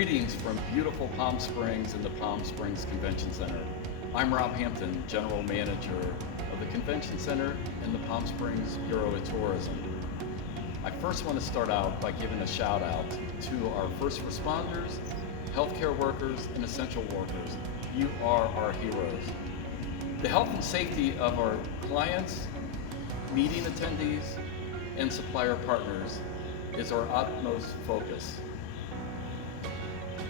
Greetings from beautiful Palm Springs and the Palm Springs Convention Center. I'm Rob Hampton, General Manager of the Convention Center and the Palm Springs Bureau of Tourism. I first want to start out by giving a shout out to our first responders, healthcare workers, and essential workers. You are our heroes. The health and safety of our clients, meeting attendees, and supplier partners is our utmost focus.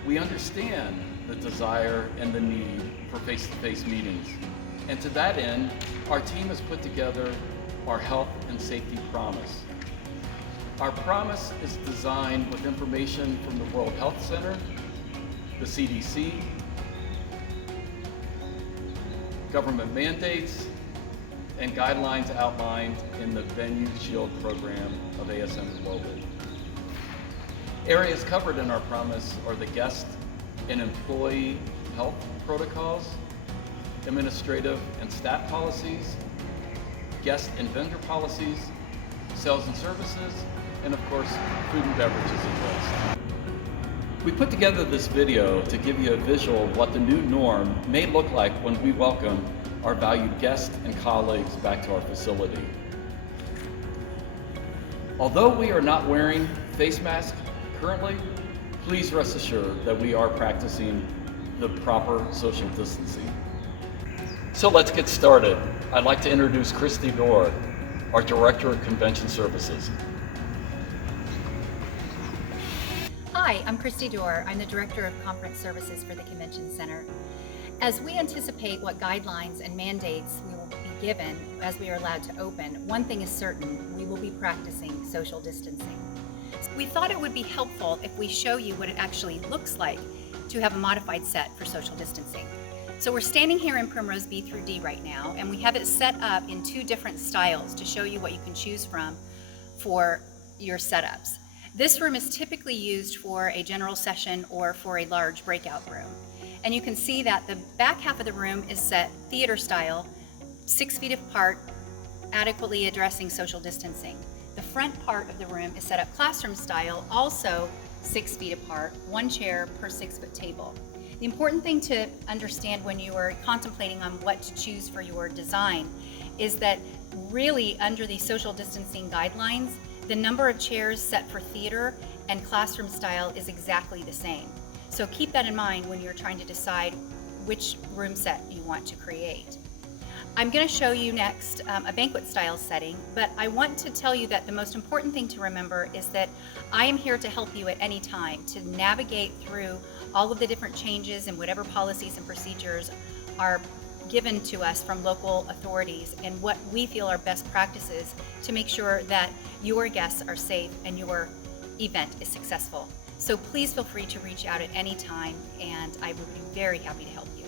We understand the desire and the need for face-to-face meetings, and to that end, our team has put together our health and safety promise. Our promise is designed with information from the World Health Center, the CDC, government mandates, and guidelines outlined in the Venue Shield program of ASM Global. Areas covered in our promise are the guest and employee health protocols, administrative and staff policies, guest and vendor policies, sales and services, and of course, food and beverages and waste. We put together this video to give you a visual of what the new norm may look like when we welcome our valued guests and colleagues back to our facility. Although we are not wearing face masks currently, please rest assured that we are practicing the proper social distancing. So let's get started. I'd like to introduce Christy Dorr, our Director of Convention Services. Hi, I'm Christy Dorr. I'm the Director of Conference Services for the Convention Center. As we anticipate what guidelines and mandates we will be given as we are allowed to open, one thing is certain: we will be practicing social distancing. We thought it would be helpful if we show you what it actually looks like to have a modified set for social distancing. So we're standing here in Primrose B through D right now, and we have it set up in two different styles to show you what you can choose from for your setups. This room is typically used for a general session or for a large breakout room. And you can see that the back half of the room is set theater style, 6 feet apart, adequately addressing social distancing. The front part of the room is set up classroom style, also 6 feet apart, 1 chair per 6-foot table. The important thing to understand when you are contemplating on what to choose for your design is that really under the social distancing guidelines, the number of chairs set for theater and classroom style is exactly the same. So keep that in mind when you're trying to decide which room set you want to create. I'm going to show you next a banquet style setting, but I want to tell you that the most important thing to remember is that I am here to help you at any time to navigate through all of the different changes and whatever policies and procedures are given to us from local authorities and what we feel are best practices to make sure that your guests are safe and your event is successful. So please feel free to reach out at any time, and I would be very happy to help you.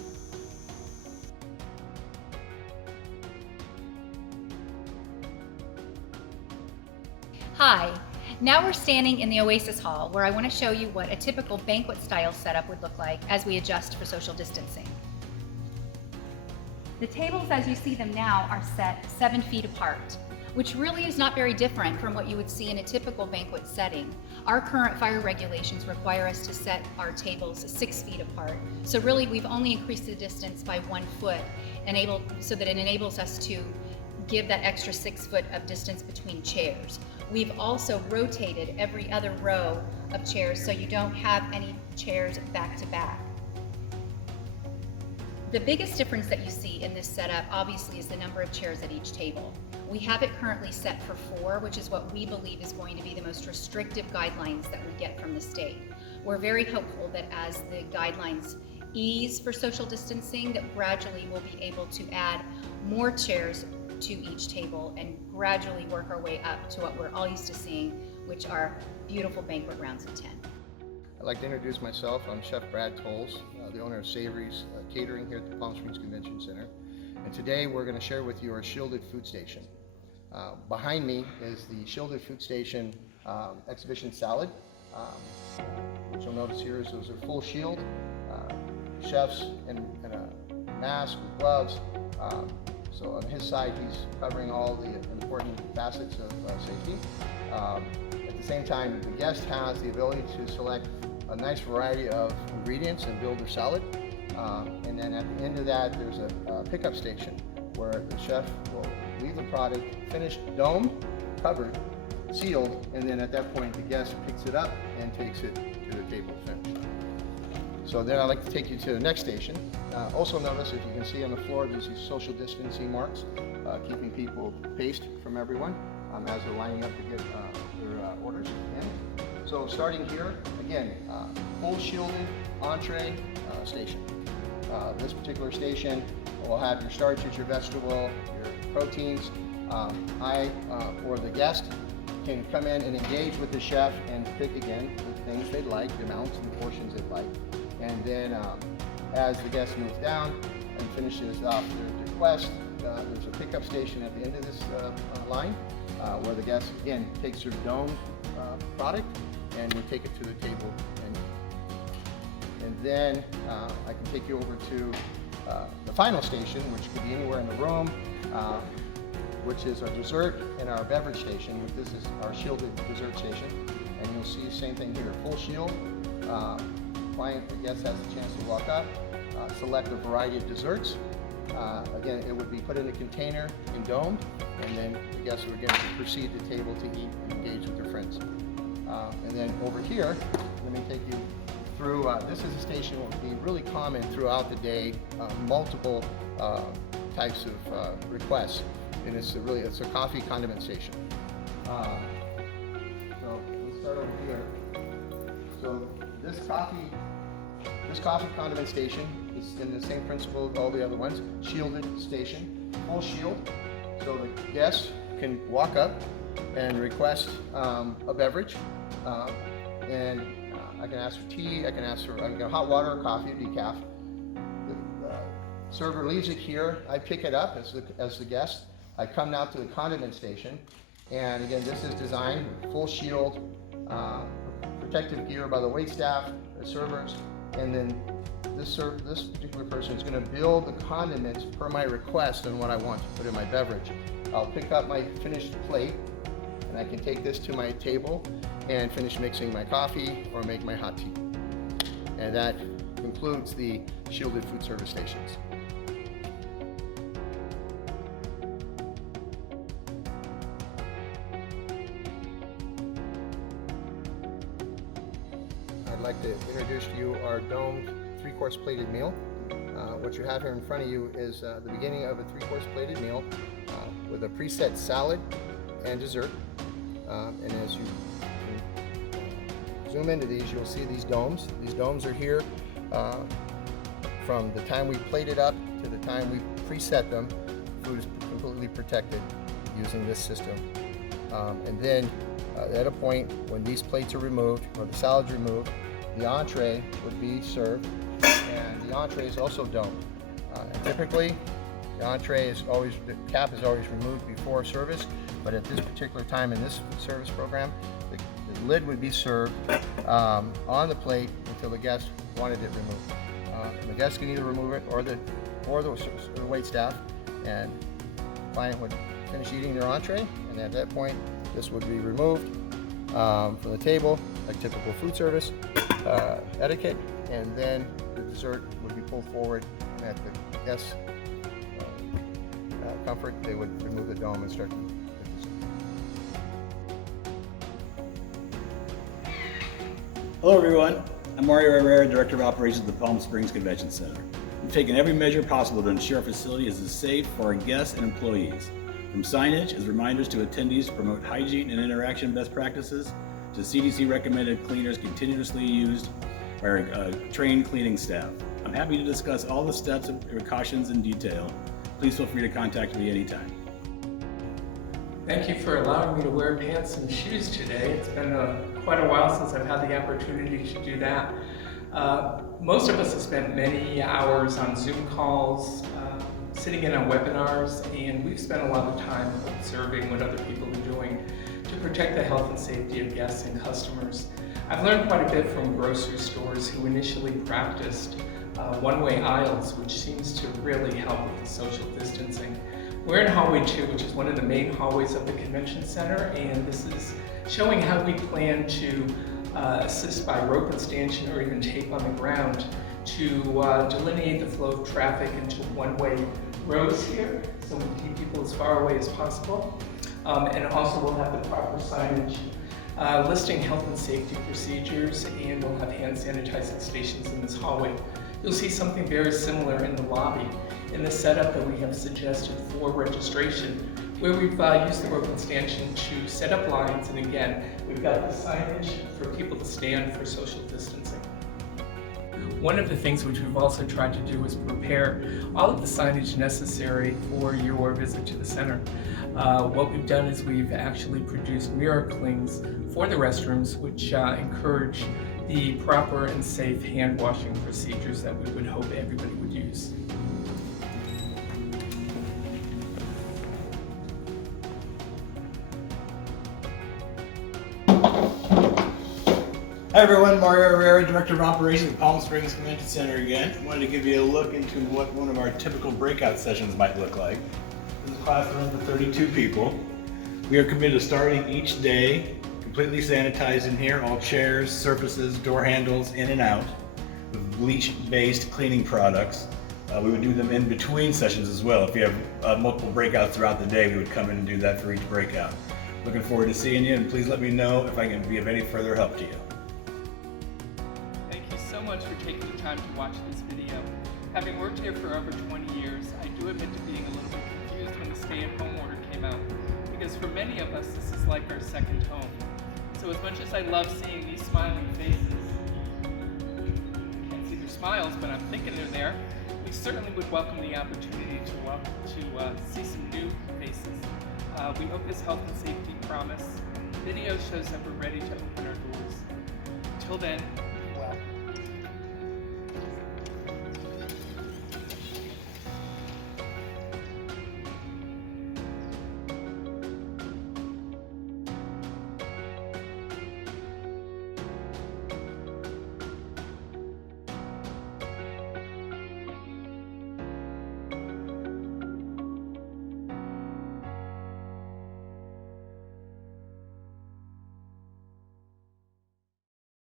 Hi, now we're standing in the Oasis Hall where I want to show you what a typical banquet style setup would look like as we adjust for social distancing. The tables as you see them now are set 7 feet apart, which really is not very different from what you would see in a typical banquet setting. Our current fire regulations require us to set our tables 6 feet apart. So really we've only increased the distance by 1 foot so that it enables us to give that extra 6 foot of distance between chairs. We've also rotated every other row of chairs so you don't have any chairs back to back. The biggest difference that you see in this setup obviously is the number of chairs at each table. We have it currently set for 4, which is what we believe is going to be the most restrictive guidelines that we get from the state. We're very hopeful that as the guidelines ease for social distancing, that gradually we'll be able to add more chairs to each table and gradually work our way up to what we're all used to seeing, which are beautiful banquet rounds of 10. I'd like to introduce myself. I'm Chef Brad Tolles, the owner of Savory's Catering here at the Palm Springs Convention Center. And today we're going to share with you our shielded food station. Behind me is the shielded food station exhibition salad. What you'll notice here is those are full shield. Chefs in a mask with gloves. So on his side, he's covering all the important facets of safety. At the same time, the guest has the ability to select a nice variety of ingredients and build their salad. And then at the end of that, there's a pickup station where the chef will leave the product finished, domed, covered, sealed, and then at that point the guest picks it up and takes it to the table finished. So then I'd like to take you to the next station. Also notice, if you can see on the floor, there's these social distancing marks, keeping people spaced from everyone as they're lining up to get their orders in. So starting here, again, full shielded entree station. This particular station will have your starches, your vegetable, your proteins. For the guest, can come in and engage with the chef and pick again the things they'd like, the amounts and the portions they'd like. And then as the guest moves down and finishes off their request, there's a pickup station at the end of this line where the guest, again, takes their domed product and we take it to the table. And then I can take you over to the final station, which could be anywhere in the room, which is our dessert and our beverage station. This is our shielded dessert station. And you'll see the same thing here, full shield. Client, the guest has a chance to walk up, select a variety of desserts. Again, it would be put in a container and domed, and then the guests would again proceed to the table to eat and engage with their friends. And then over here, let me take you through, this is a station that will be really common throughout the day, multiple types of requests. And it's a coffee condiment station. So let's start over here. So this coffee condiment station is in the same principle as all the other ones. Shielded station, full shield. So the guests can walk up and request a beverage. And I can ask for tea, I can get hot water or coffee, decaf. The server leaves it here. I pick it up as the guest. I come now to the condiment station, and again, this is designed full shield, protective gear by the waitstaff, the servers, and then this particular person is going to build the condiments per my request and what I want to put in my beverage. I'll pick up my finished plate, and I can take this to my table and finish mixing my coffee or make my hot tea. And that concludes the shielded food service stations. I'd like to introduce to you our domed three-course plated meal. What you have here in front of you is the beginning of a three-course plated meal with a preset salad and dessert. And as you zoom into these, you'll see these domes. These domes are here from the time we plate it up to the time we preset them. Food is completely protected using this system. And then at a point when these plates are removed or the salad's removed, the entree would be served, and the entree is also domed. And typically, the entree is always, the cap is always removed before service, but at this particular time in this service program, the lid would be served on the plate until the guest wanted it removed. And the guest can either remove it or the waitstaff, and the client would finish eating their entree, and at that point, this would be removed from the table, like typical food service etiquette, and then the dessert would be pulled forward, and at the guest's comfort, they would remove the dome and start the dessert. Hello everyone, I'm Mario Herrera, Director of Operations at the Palm Springs Convention Center. We've taken every measure possible to ensure our facility is as safe for our guests and employees. From signage as reminders to attendees to promote hygiene and interaction best practices, to CDC recommended cleaners continuously used by our trained cleaning staff. I'm happy to discuss all the steps and precautions in detail. Please feel free to contact me anytime. Thank you for allowing me to wear pants and shoes today. It's been quite a while since I've had the opportunity to do that. Most of us have spent many hours on Zoom calls, sitting in on webinars, and we've spent a lot of time observing what other people are doing to protect the health and safety of guests and customers. I've learned quite a bit from grocery stores who initially practiced one-way aisles, which seems to really help with the social distancing. We're in hallway 2, which is one of the main hallways of the convention center, and this is showing how we plan to assist by rope and stanchion or even tape on the ground to delineate the flow of traffic into one-way roads here, so we keep people as far away as possible. And also we'll have the proper signage listing health and safety procedures, and we'll have hand sanitizing stations in this hallway. You'll see something very similar in the lobby in the setup that we have suggested for registration, where we've used the rope and stanchion to set up lines, and again, we've got the signage for people to stand for social distancing. One of the things which we've also tried to do is prepare all of the signage necessary for your visit to the center. What we've done is we've actually produced mirror clings for the restrooms, which encourage the proper and safe hand washing procedures that we would hope everybody would use. Hi everyone, Mario Herrera, Director of Operations at Palm Springs Convention Center again. I wanted to give you a look into what one of our typical breakout sessions might look like. This is a classroom for 32 people. We are committed to starting each day completely sanitized in here, all chairs, surfaces, door handles, in and out, with bleach-based cleaning products. We would do them in between sessions as well. If you have multiple breakouts throughout the day, we would come in and do that for each breakout. Looking forward to seeing you, and please let me know if I can be of any further help to you. Thank you so much for taking the time to watch this video. Having worked here for over 20 years, I do admit to being a little bit confused when the stay-at-home order came out, because for many of us, this is like our second home. So as much as I love seeing these smiling faces, I can't see their smiles, but I'm thinking they're there, we certainly would welcome the opportunity to see some new faces. We hope this health and safety promise video shows that we're ready to open our doors. Until then,